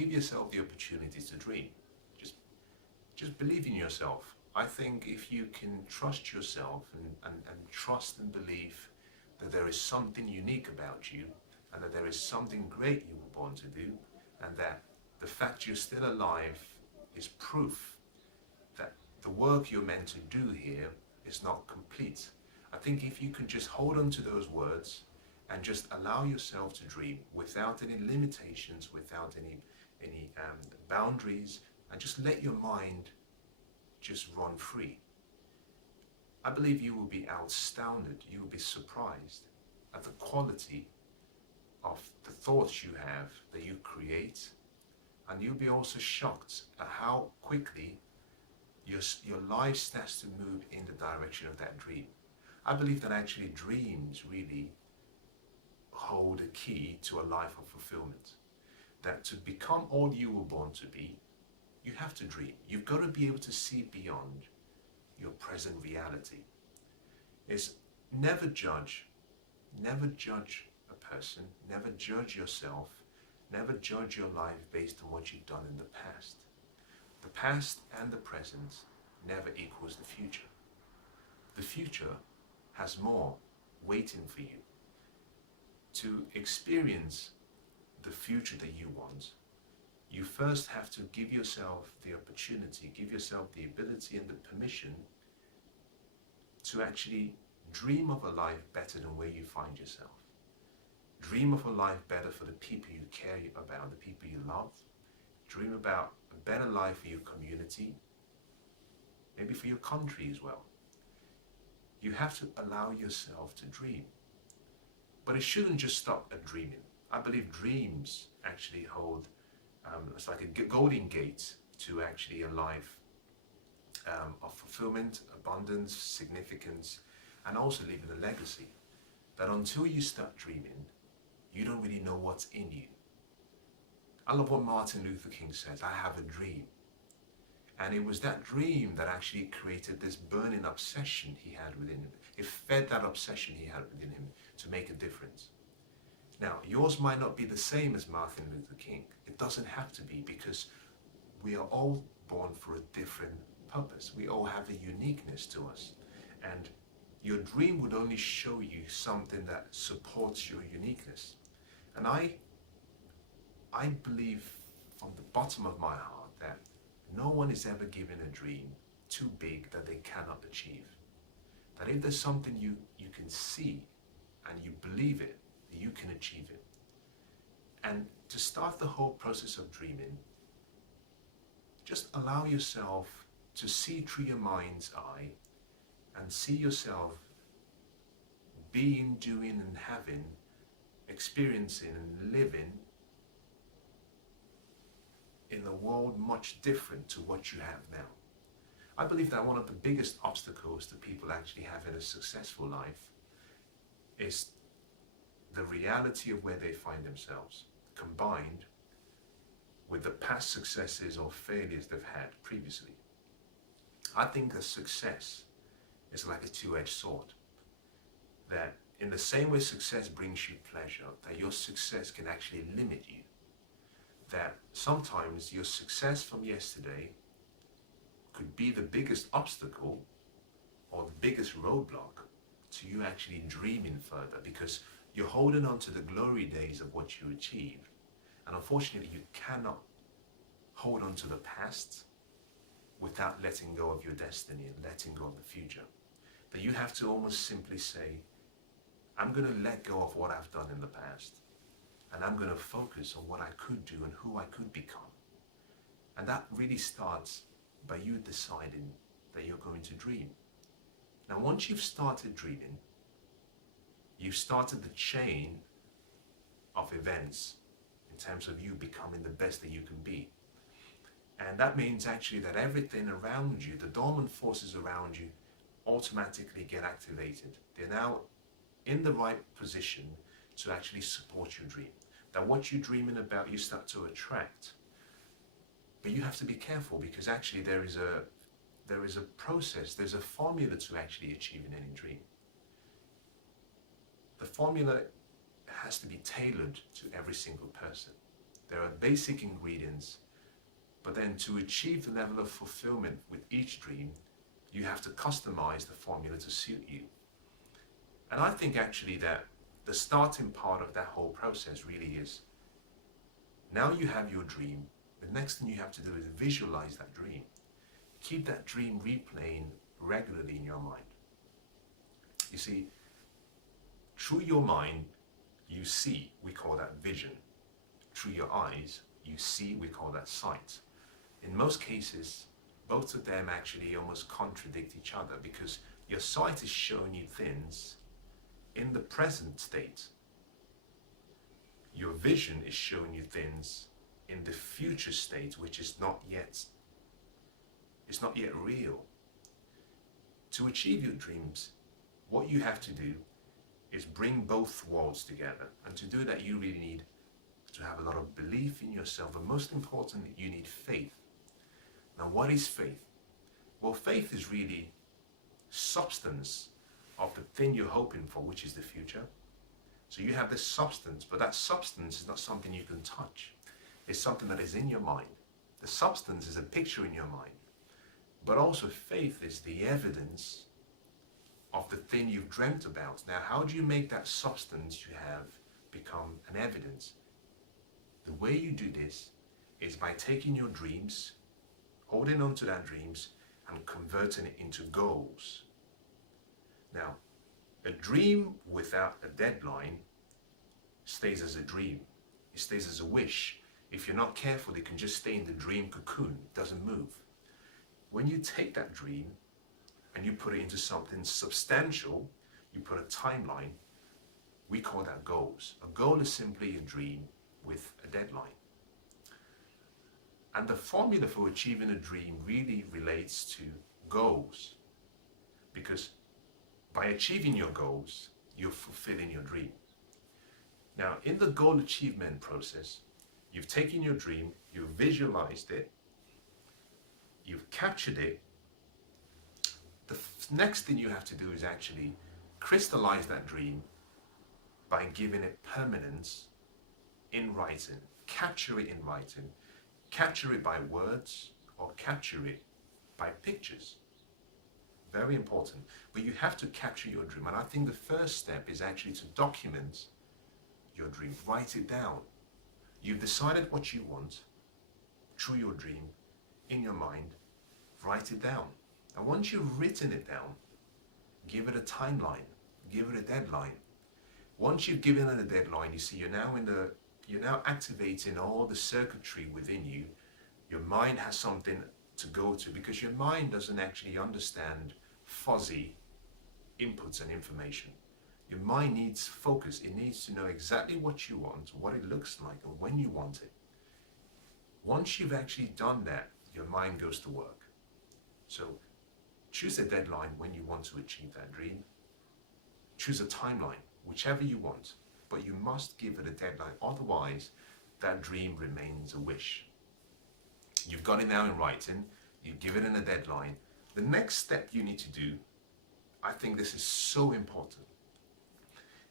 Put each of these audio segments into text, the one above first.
give yourself the opportunity to dream. Just, just believe in yourself. I think if you can trust yourself and trust and believe that there is something unique about you and that there is something great you were born to do, and that the fact you're still alive is proof that the work you're meant to do here is not complete. I think if you can just hold on to those words and just allow yourself to dream without any limitations, without any boundaries, and just let your mind just run free, I believe you will be astounded, you will be surprised at the quality of the thoughts you have, that you create, and you'll be also shocked at how quickly your life starts to move in the direction of that dream. I believe that actually dreams really hold a key to a life of fulfillment. That to become all you were born to be, you have to dream. You've got to be able to see beyond your present reality. It's never judge a person, never judge yourself, never judge your life based on what you've done in the past. The past and the present never equals the future. The future has more waiting for you. To experience the future that you want, you first have to give yourself the opportunity, give yourself the ability and the permission to actually dream of a life better than where you find yourself. Dream of a life better for the people you care about, the people you love. Dream about a better life for your community, maybe for your country as well. You have to allow yourself to dream. But it shouldn't just stop at dreaming. I believe dreams actually hold, it's like a golden gate to actually a life of fulfillment, abundance, significance, and also leaving a legacy. That until you start dreaming, you don't really know what's in you. I love what Martin Luther King says, I have a dream. And it was that dream that actually created this burning obsession he had within him. It fed that obsession he had within him to make a difference. Now, yours might not be the same as Martin Luther King. It doesn't have to be, because we are all born for a different purpose. We all have a uniqueness to us. And your dream would only show you something that supports your uniqueness. And I believe from the bottom of my heart that no one is ever given a dream too big that they cannot achieve. That if there's something you can see and you believe it, you can achieve it. And to start the whole process of dreaming, just allow yourself to see through your mind's eye and see yourself being, doing, and having, experiencing and living in a world much different to what you have now. I believe that one of the biggest obstacles that people actually have in a successful life is the reality of where they find themselves, combined with the past successes or failures they've had previously. I think that success is like a two-edged sword. That in the same way success brings you pleasure, that your success can actually limit you. That sometimes your success from yesterday could be the biggest obstacle or the biggest roadblock to you actually dreaming further, because you're holding on to the glory days of what you achieved. And unfortunately, you cannot hold on to the past without letting go of your destiny and letting go of the future. That you have to almost simply say, I'm going to let go of what I've done in the past, and I'm going to focus on what I could do and who I could become. And that really starts by you deciding that you're going to dream. Now, once you've started dreaming, you've started the chain of events in terms of you becoming the best that you can be. And that means actually that everything around you, the dormant forces around you, automatically get activated. They're now in the right position to actually support your dream. That what you're dreaming about, you start to attract. But you have to be careful, because actually there is a process, there's a formula to actually achieving any dream. The formula has to be tailored to every single person. There are basic ingredients, but then to achieve the level of fulfillment with each dream, you have to customize the formula to suit you. And I think actually that the starting part of that whole process really is, now you have your dream, the next thing you have to do is visualize that dream. Keep that dream replaying regularly in your mind. You see, through your mind, you see, we call that vision. Through your eyes, you see, we call that sight. In most cases, both of them actually almost contradict each other, because your sight is showing you things in the present state. Your vision is showing you things in the future state, which is not yet real. To achieve your dreams, what you have to do is bring both worlds together. And to do that, you really need to have a lot of belief in yourself. And most importantly, you need faith. Now, what is faith? Well, faith is really substance of the thing you're hoping for, which is the future. So you have this substance, but that substance is not something you can touch. It's something that is in your mind. The substance is a picture in your mind. But also faith is the evidence of the thing you've dreamt about. Now, how do you make that substance you have become an evidence? The way you do this is by taking your dreams, holding on to that dreams, and converting it into goals. Now, a dream without a deadline stays as a dream. It stays as a wish. If you're not careful, it can just stay in the dream cocoon. It doesn't move. When you take that dream and you put it into something substantial, you put a timeline, we call that goals. A goal is simply a dream with a deadline. And the formula for achieving a dream really relates to goals, because by achieving your goals, you're fulfilling your dream. Now, in the goal achievement process, you've taken your dream, you've visualized it, you've captured it. The next thing you have to do is actually crystallize that dream by giving it permanence in writing. Capture it in writing. Capture it by words or capture it by pictures. Very important. But you have to capture your dream. And I think the first step is actually to document your dream. Write it down. You've decided what you want through your dream in your mind. Write it down. And once you've written it down, give it a timeline. Give it a deadline. Once you've given it a deadline, you see you're now activating all the circuitry within you. Your mind has something to go to, because your mind doesn't actually understand fuzzy inputs and information. Your mind needs focus. It needs to know exactly what you want, what it looks like, and when you want it. Once you've actually done that, your mind goes to work. So choose a deadline when you want to achieve that dream. Choose a timeline, whichever you want, but you must give it a deadline. Otherwise, that dream remains a wish. You've got it now in writing. You give it in a deadline. The next step you need to do, I think this is so important,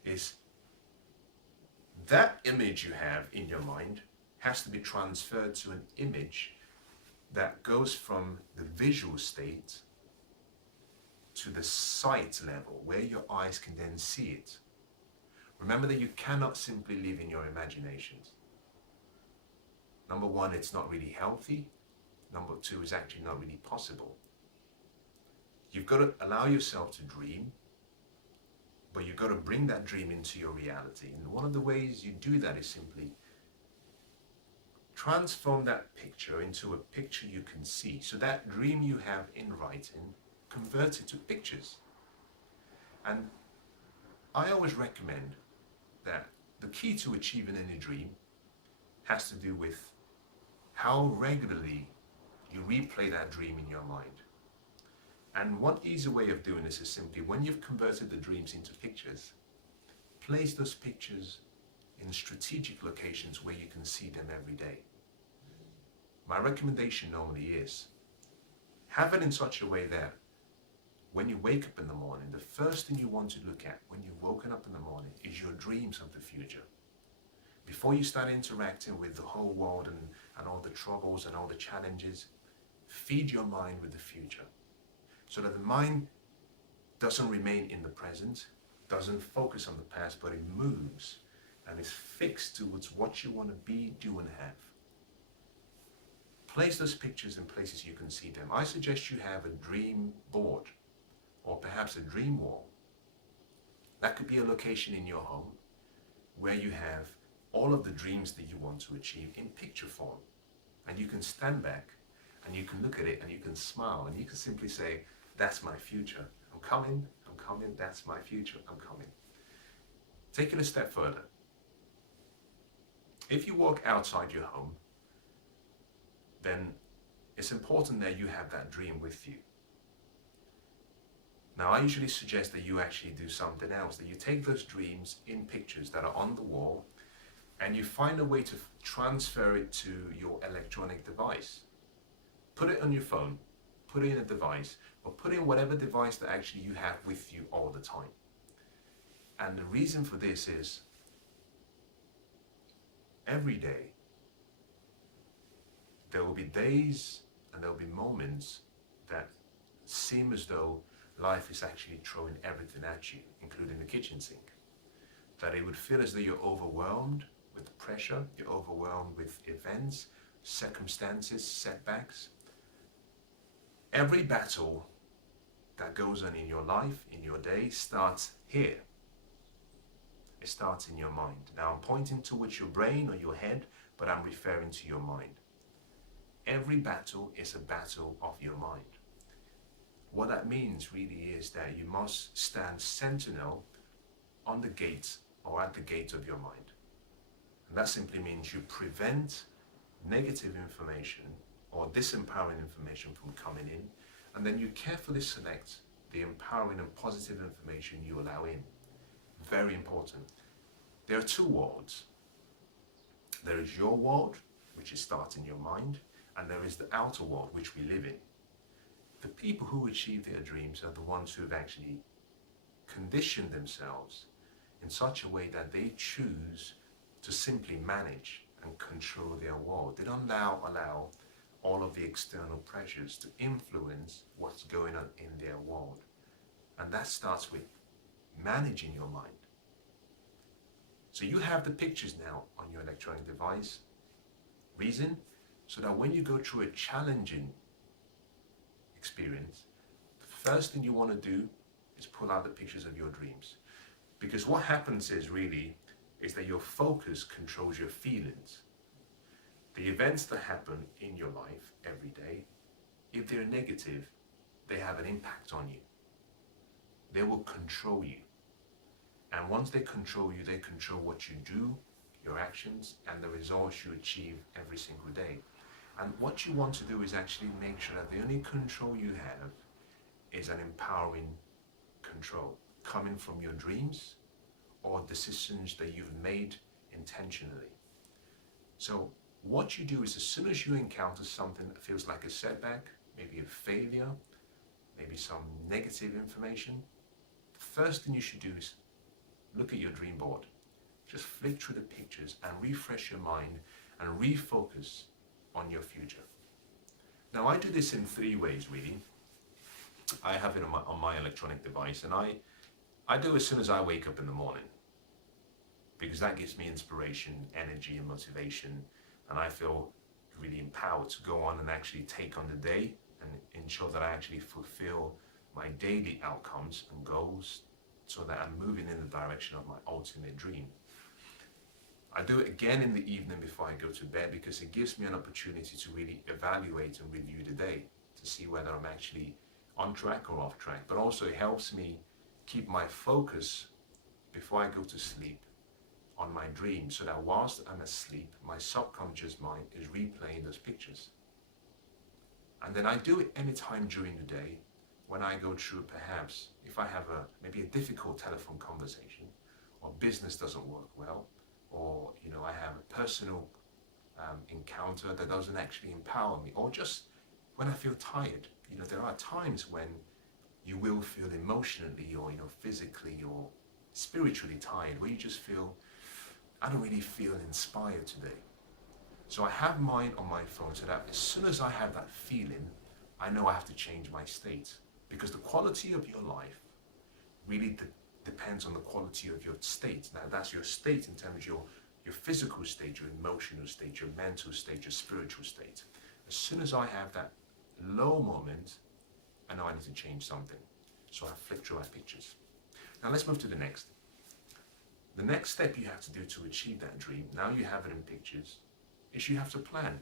is that image you have in your mind has to be transferred to an image that goes from the visual state to the sight level, where your eyes can then see it. Remember that you cannot simply live in your imaginations. Number one, it's not really healthy. Number two, it's actually not really possible. You've got to allow yourself to dream, but you've got to bring that dream into your reality. And one of the ways you do that is simply transform that picture into a picture you can see. So that dream you have in writing, convert it to pictures. And I always recommend that the key to achieving any dream has to do with how regularly you replay that dream in your mind. And one easy way of doing this is simply, when you've converted the dreams into pictures, place those pictures in strategic locations where you can see them every day. My recommendation normally is, have it in such a way that when you wake up in the morning, the first thing you want to look at when you've woken up in the morning is your dreams of the future. Before you start interacting with the whole world and all the troubles and all the challenges, feed your mind with the future so that the mind doesn't remain in the present, doesn't focus on the past, but it moves and is fixed towards what you want to be, do, and have. Place those pictures in places you can see them. I suggest you have a dream board or perhaps a dream wall. That could be a location in your home where you have all of the dreams that you want to achieve in picture form. And you can stand back and you can look at it and you can smile and you can simply say, that's my future. I'm coming, that's my future, I'm coming. Take it a step further. If you walk outside your home, then it's important that you have that dream with you. Now, I usually suggest that you actually do something else, that you take those dreams in pictures that are on the wall and you find a way to transfer it to your electronic device. Put it on your phone, put it in a device, or put in whatever device that actually you have with you all the time. And the reason for this is every day there will be days and there will be moments that seem as though life is actually throwing everything at you, including the kitchen sink. That it would feel as though you're overwhelmed with pressure, you're overwhelmed with events, circumstances, setbacks. Every battle that goes on in your life, in your day, starts here. It starts in your mind. Now I'm pointing towards your brain or your head, but I'm referring to your mind. Every battle is a battle of your mind. What that means really is that you must stand sentinel on the gate or at the gate of your mind. And that simply means you prevent negative information or disempowering information from coming in, and then you carefully select the empowering and positive information you allow in. Very important. There are two worlds. There is your world, which is starts in your mind, and there is the outer world, which we live in. The people who achieve their dreams are the ones who have actually conditioned themselves in such a way that they choose to simply manage and control their world. They don't allow all of the external pressures to influence what's going on in their world. And that starts with managing your mind. So you have the pictures now on your electronic device. Reason? So that when you go through a challenging experience, the first thing you want to do is pull out the pictures of your dreams. Because what happens is that your focus controls your feelings. The events that happen in your life every day, if they're negative, they have an impact on you. They will control you. And once they control you, they control what you do, your actions, and the results you achieve every single day. And what you want to do is actually make sure that the only control you have is an empowering control coming from your dreams or decisions that you've made intentionally. So what you do is as soon as you encounter something that feels like a setback, maybe a failure, maybe some negative information, the first thing you should do is look at your dream board. Just flick through the pictures and refresh your mind and refocus on your future. Now I do this in three ways really. I have it on my electronic device, and I do as soon as I wake up in the morning, because that gives me inspiration, energy and motivation, and I feel really empowered to go on and actually take on the day and ensure that I actually fulfill my daily outcomes and goals so that I'm moving in the direction of my ultimate dream. I do it again in the evening before I go to bed because it gives me an opportunity to really evaluate and review the day to see whether I'm actually on track or off track. But also it helps me keep my focus before I go to sleep on my dream, so that whilst I'm asleep, my subconscious mind is replaying those pictures. And then I do it anytime during the day when I go through, perhaps if I have maybe a difficult telephone conversation, or business doesn't work well, or I have a personal encounter that doesn't actually empower me, or just when I feel tired. There are times when you will feel emotionally or physically or spiritually tired, where you just feel I don't really feel inspired today. So I have mine on my phone so that as soon as I have that feeling, I know I have to change my state. Because the quality of your life really depends on the quality of your state. Now that's your state in terms of your physical state, your emotional state, your mental state, your spiritual state. As soon as I have that low moment, I know I need to change something. So I flick through my pictures. Now let's move to the next. The next step you have to do to achieve that dream, now you have it in pictures, is you have to plan.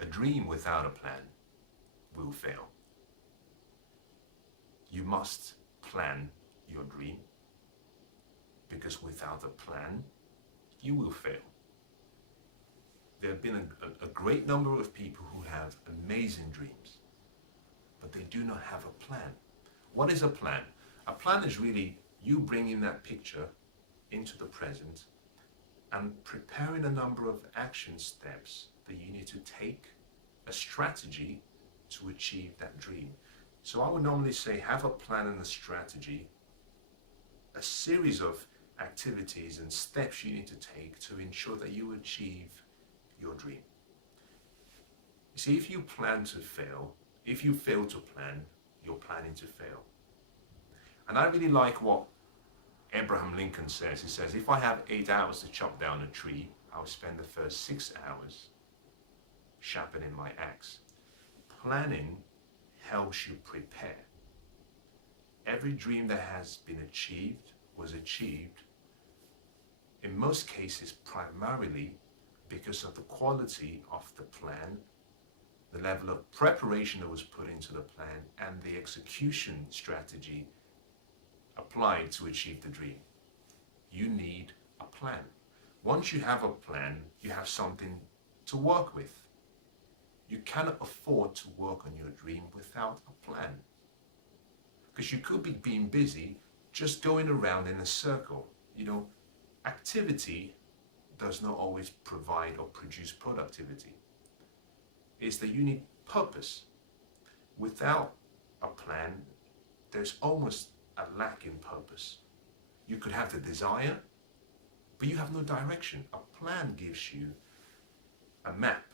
A dream without a plan will fail. You must plan your dream, because without a plan, you will fail. There have been a great number of people who have amazing dreams, but they do not have a plan. What is a plan? A plan is really you bringing that picture into the present and preparing a number of action steps that you need to take, a strategy to achieve that dream. So I would normally say have a plan and a strategy, a series of activities and steps you need to take to ensure that you achieve your dream. You see, if you plan to fail, if you fail to plan, you're planning to fail. And I really like what Abraham Lincoln says. He says, if I have 8 hours to chop down a tree, I'll spend the first 6 hours sharpening my axe. Planning helps you prepare. Every dream that has been achieved was achieved, in most cases, primarily because of the quality of the plan, the level of preparation that was put into the plan, and the execution strategy applied to achieve the dream. You need a plan. Once you have a plan, you have something to work with. You cannot afford to work on your dream without a plan. Because you could be being busy just going around in a circle. You know, activity does not always provide or produce productivity. It's that you need purpose. Without a plan, there's almost a lack in purpose. You could have the desire, but you have no direction. A plan gives you a map,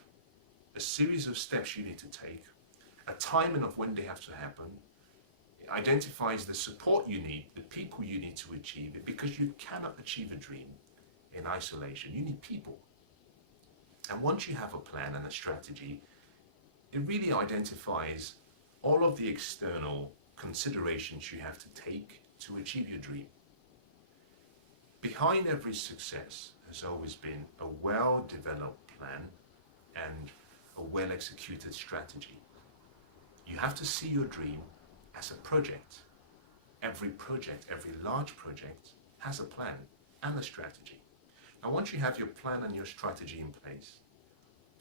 a series of steps you need to take, a timing of when they have to happen. It identifies the support you need, the people you need to achieve it, because you cannot achieve a dream in isolation. You need people. And once you have a plan and a strategy, it really identifies all of the external considerations you have to take to achieve your dream. Behind every success has always been a well-developed plan and a well-executed strategy. You have to see your dream as a project. Every project, every large project, has a plan and a strategy. Now, once you have your plan and your strategy in place,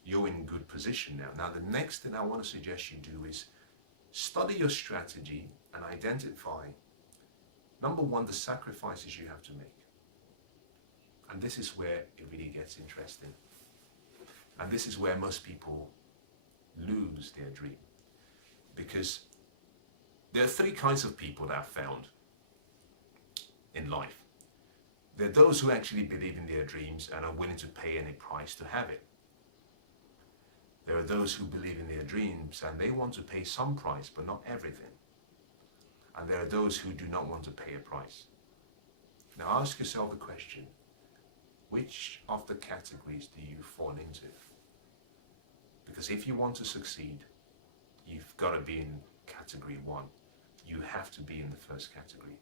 you're in good position now. Now, the next thing I want to suggest you do is study your strategy and identify, number one, the sacrifices you have to make. And this is where it really gets interesting. And this is where most people lose their dream. Because there are 3 kinds of people that I've found in life. There are those who actually believe in their dreams and are willing to pay any price to have it. There are those who believe in their dreams and they want to pay some price, but not everything. And there are those who do not want to pay a price. Now ask yourself the question, which of the categories do you fall into? Because if you want to succeed, you've got to be in category 1. You have to be in the first category.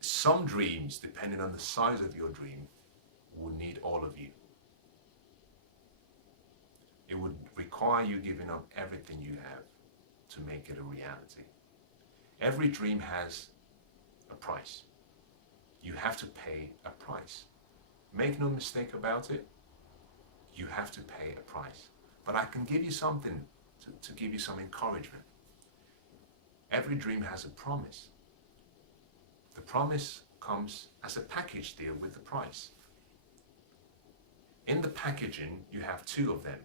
Some dreams, depending on the size of your dream, will need all of you. It would require you giving up everything you have to make it a reality. Every dream has a price. You have to pay a price. Make no mistake about it, you have to pay a price. But I can give you something to give you some encouragement. Every dream has a promise. The promise comes as a package deal with the price. In the packaging, you have 2 of them.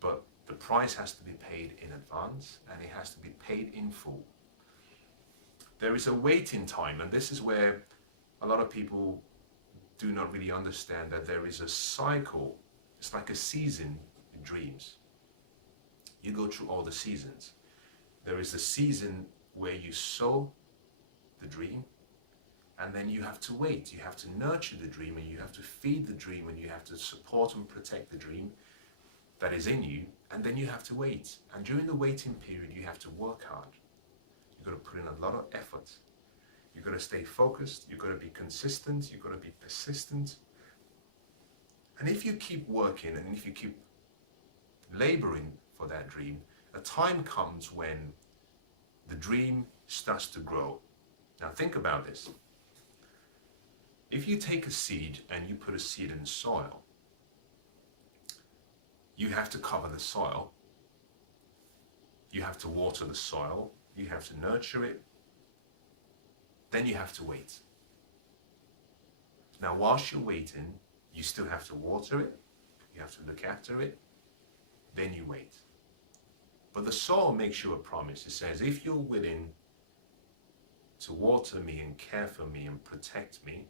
But the price has to be paid in advance and it has to be paid in full. there is a waiting time, and this is where a lot of people do not really understand that there is a cycle. It's like a season in dreams. You go through all the seasons. There is a season where you sow the dream, and then you have to wait. You have to nurture the dream, and you have to feed the dream, and you have to support and protect the dream that is in you, and then you have to wait. And during the waiting period, you have to work hard. You've got to put in a lot of effort. You've got to stay focused. You've got to be consistent. You've got to be persistent. And if you keep working, and if you keep laboring for that dream, a time comes when the dream starts to grow. Now think about this. If you take a seed and you put a seed in soil, you have to cover the soil. You have to water the soil. You have to nurture it. Then you have to wait. Now, whilst you're waiting, you still have to water it. You have to look after it. Then you wait. But the soil makes you a promise. It says, if you're willing to water me and care for me and protect me,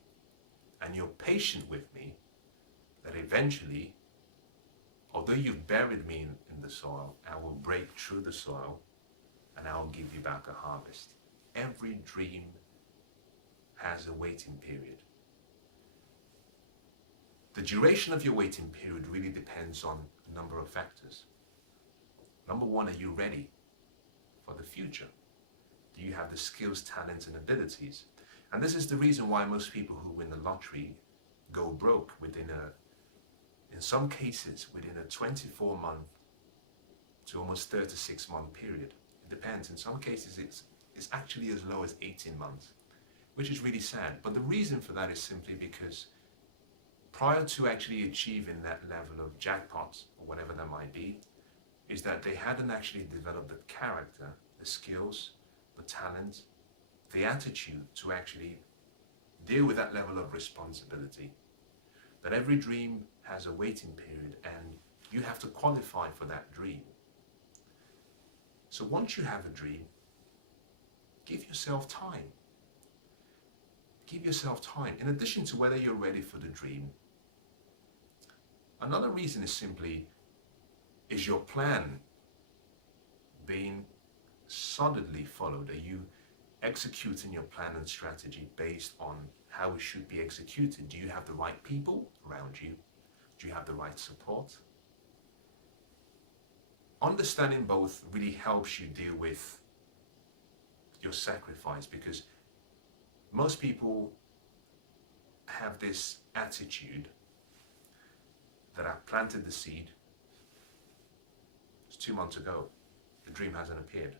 and you're patient with me, that eventually, although you've buried me in the soil, I will break through the soil and I will give you back a harvest. Every dream has a waiting period. The duration of your waiting period really depends on a number of factors. Number one, are you ready for the future? Do you have the skills, talents, and abilities? And this is the reason why most people who win the lottery go broke in some cases, within a 24-month to almost 36-month period. It depends. In some cases, it's actually as low as 18 months, which is really sad. But the reason for that is simply because prior to actually achieving that level of jackpot, or whatever that might be, is that they hadn't actually developed the character, the skills, the talent, the attitude to actually deal with that level of responsibility. That every dream has a waiting period, and you have to qualify for that dream. So once you have a dream, give yourself time. Give yourself time. In addition to whether you're ready for the dream, another reason is simply, is your plan being solidly followed? Are you executing your plan and strategy based on how it should be executed? Do you have the right people around you? Do you have the right support? Understanding both really helps you deal with your sacrifice, because most people have this attitude that I planted the seed. It's 2 months ago. The dream hasn't appeared.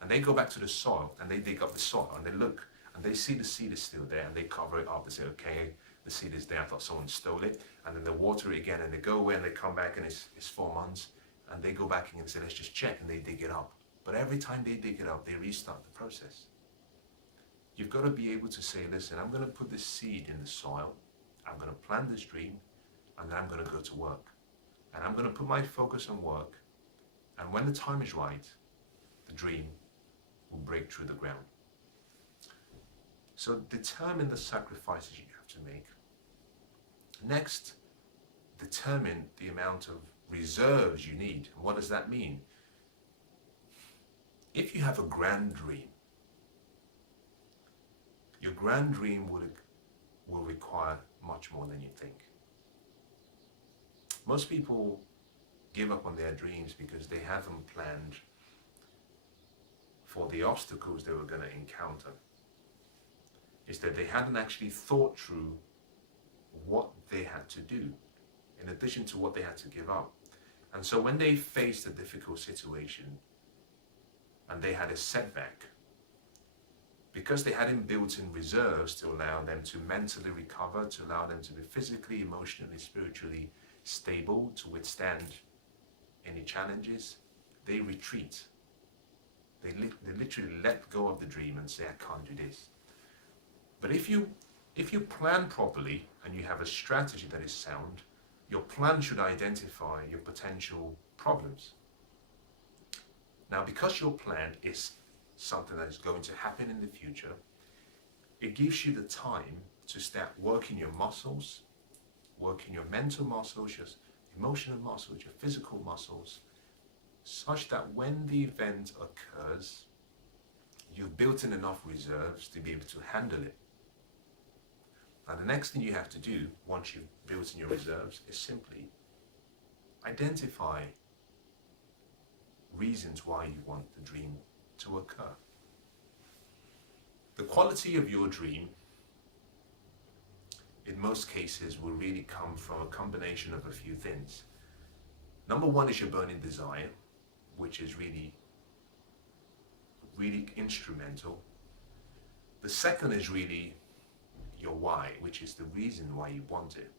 And they go back to the soil and they dig up the soil and they look and they see the seed is still there and they cover it up and say, okay, the seed is there. I thought someone stole it. And then they water it again and they go away and they come back and it's 4 months. And they go back and say, let's just check, and they dig it up. But every time they dig it up, they restart the process. You've got to be able to say, listen, I'm going to put this seed in the soil. I'm going to plant this dream, and then I'm going to go to work. And I'm going to put my focus on work. And when the time is right, the dream will break through the ground. So determine the sacrifices you have to make. Next, determine the amount of reserves you need. And what does that mean? If you have a grand dream, your grand dream will require much more than you think. Most people give up on their dreams because they haven't planned for the obstacles they were going to encounter. It's that they hadn't actually thought through what they had to do, in addition to what they had to give up. And so when they faced a difficult situation and they had a setback, because they hadn't built in reserves to allow them to mentally recover, to allow them to be physically, emotionally, spiritually stable, to withstand any challenges, they retreat. They literally let go of the dream and say, I can't do this. But if you plan properly and you have a strategy that is sound, your plan should identify your potential problems. Now, because your plan is something that is going to happen in the future, it gives you the time to start working your muscles, working your mental muscles, your emotional muscles, your physical muscles, such that when the event occurs, you've built in enough reserves to be able to handle it. Now, the next thing you have to do once you've built in your reserves is simply identify reasons why you want the dream to occur. The quality of your dream, in most cases, will really come from a combination of a few things. Number one is your burning desire, which is really instrumental. The second is really your why, which is the reason why you want it.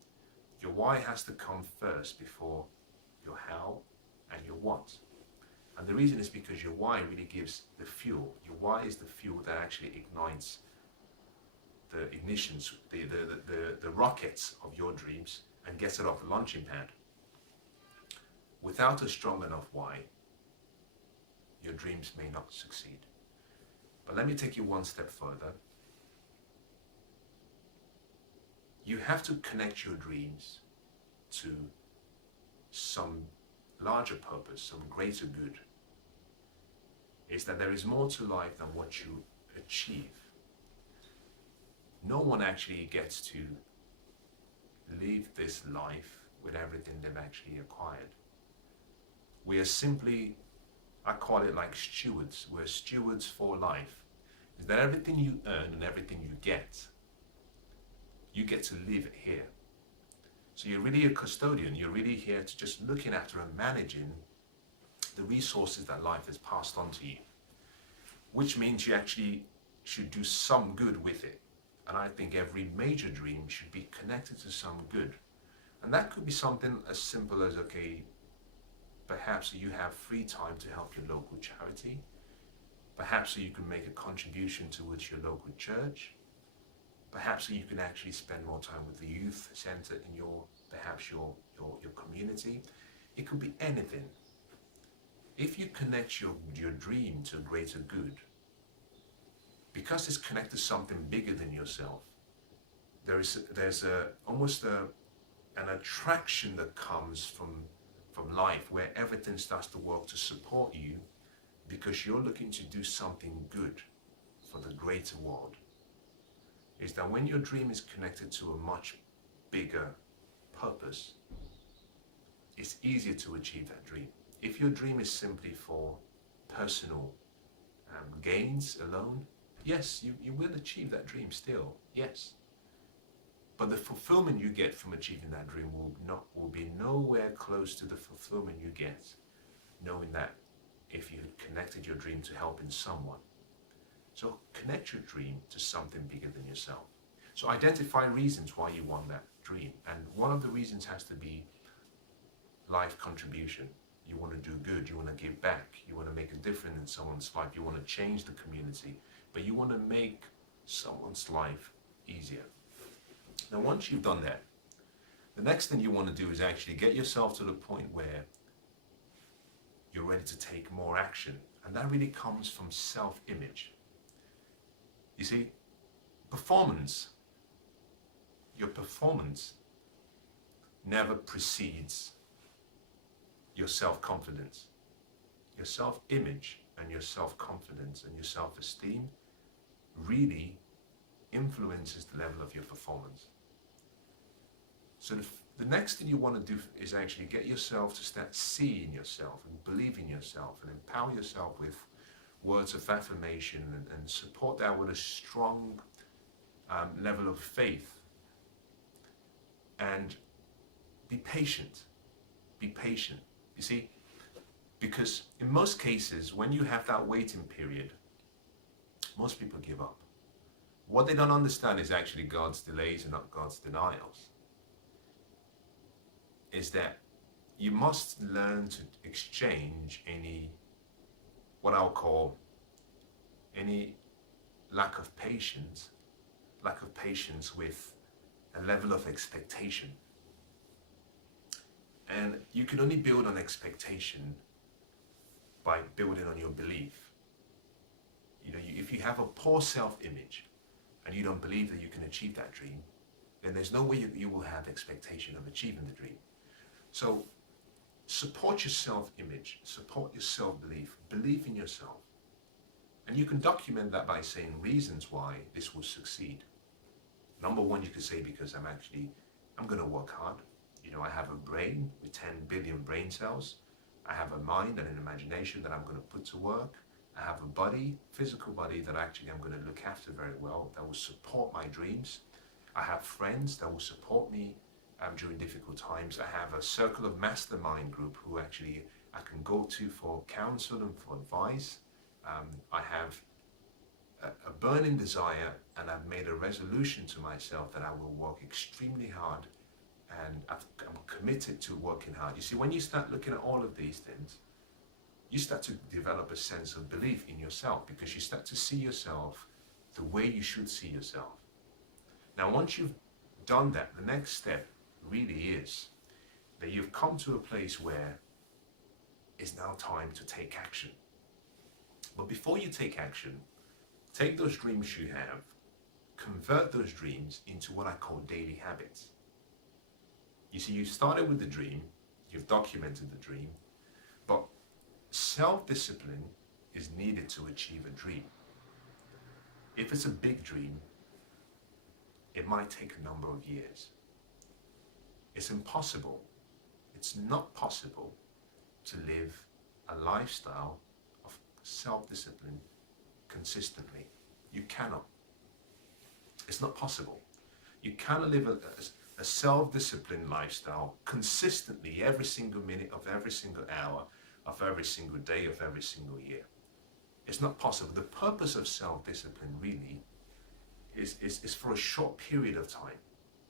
Your why has to come first before your how and your what. And the reason is because your why really gives the fuel. Your why is the fuel that actually ignites the ignitions, the rockets of your dreams and gets it off the launching pad. Without a strong enough why, your dreams may not succeed. But let me take you one step further. You have to connect your dreams to some larger purpose, some greater good. Is that there is more to life than what you achieve. No one actually gets to live this life with everything they've actually acquired. We are simply, I call it like stewards. We're stewards for life. Is that everything you earn and everything you get to live it here. So you're really a custodian. You're really here to just looking after and managing the resources that life has passed on to you, which means you actually should do some good with it. And I think every major dream should be connected to some good. And that could be something as simple as, okay, perhaps you have free time to help your local charity. Perhaps you can make a contribution towards your local church. Perhaps you can actually spend more time with the youth center in your community. It could be anything. If you connect your dream to a greater good, because it's connected to something bigger than yourself, there's almost an attraction that comes from life where everything starts to work to support you because you're looking to do something good for the greater world. Is that when your dream is connected to a much bigger purpose, it's easier to achieve that dream. If your dream is simply for personal gains alone, yes, you will achieve that dream still, yes. But the fulfillment you get from achieving that dream will be nowhere close to the fulfillment you get knowing that if you connected your dream to helping someone. So connect your dream to something bigger than yourself. So identify reasons why you want that dream. And one of the reasons has to be life contribution. You want to do good, you want to give back, you want to make a difference in someone's life, you want to change the community, but you want to make someone's life easier. Now, once you've done that, the next thing you want to do is actually get yourself to the point where you're ready to take more action. And that really comes from self-image. You see, your performance never precedes your self-confidence. Your self-image and your self-confidence and your self-esteem really influences the level of your performance. So the next thing you want to do is actually get yourself to start seeing yourself and believing yourself and empower yourself with words of affirmation and support that with a strong level of faith. And be patient. Be patient. You see, because in most cases, when you have that waiting period, most people give up. What they don't understand is actually God's delays and not God's denials. Is that you must learn to exchange what I'll call any lack of patience with a level of expectation. And you can only build on expectation by building on your belief. If you have a poor self-image and you don't believe that you can achieve that dream, then there's no way you will have expectation of achieving the dream. So support your self-image, support your self-belief, believe in yourself. And you can document that by saying reasons why this will succeed. Number one, you could say, because I'm going to work hard. I have a brain with 10 billion brain cells. I have a mind and an imagination that I'm going to put to work. I have a body, physical body, that I'm going to look after very well, that will support my dreams. I have friends that will support me during difficult times. I have a circle of mastermind group who I can go to for counsel and for advice. I have a burning desire, and I've made a resolution to myself that I will work extremely hard, and I'm committed to working hard. You see, when you start looking at all of these things, you start to develop a sense of belief in yourself, because you start to see yourself the way you should see yourself. Now, once you've done that, the next step really is that you've come to a place where it's now time to take action. But before you take action, take those dreams you have, convert those dreams into what I call daily habits. You see, you started with the dream, you've documented the dream, but self-discipline is needed to achieve a dream. If it's a big dream, it might take a number of years. It's not possible to live a lifestyle of self-discipline consistently. You cannot. It's not possible. You cannot live a self-disciplined lifestyle consistently every single minute of every single hour of every single day of every single year. It's not possible. The purpose of self-discipline really is for a short period of time.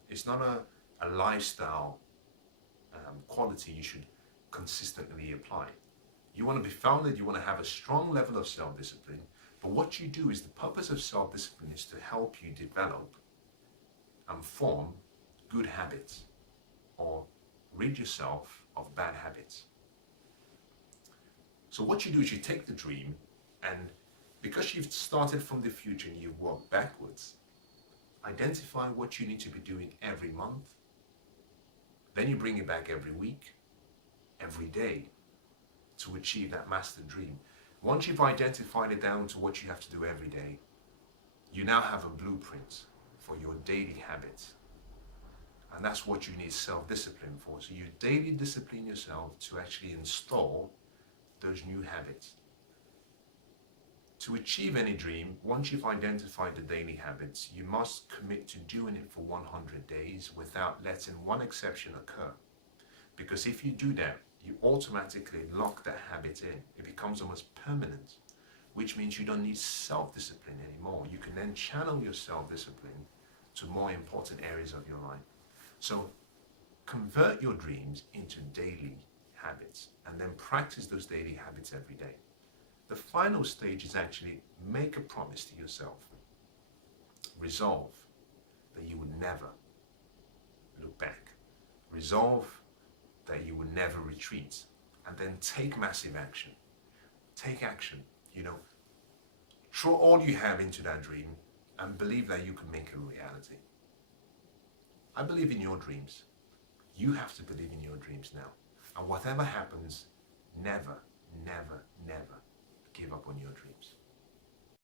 It's not a lifestyle quality you should consistently apply. You want to be founded, you want to have a strong level of self-discipline, but what you do is, the purpose of self-discipline is to help you develop and form good habits, or rid yourself of bad habits. So what you do is you take the dream, and because you've started from the future and you've worked backwards, identify what you need to be doing every month. Then you bring it back every week, every day, to achieve that master dream. Once you've identified it down to what you have to do every day, you now have a blueprint for your daily habits. And that's what you need self-discipline for. So you daily discipline yourself to actually install those new habits. To achieve any dream, once you've identified the daily habits, you must commit to doing it for 100 days without letting one exception occur. Because if you do that, you automatically lock that habit in. It becomes almost permanent, which means you don't need self-discipline anymore. You can then channel your self-discipline to more important areas of your life. So convert your dreams into daily habits, and then practice those daily habits every day. The final stage is actually make a promise to yourself. Resolve that you would never look back. Resolve that you would never retreat. And then take massive action. Take action. Throw all you have into that dream and believe that you can make it a reality. I believe in your dreams. You have to believe in your dreams now. And whatever happens, never, never, never give up on your dreams.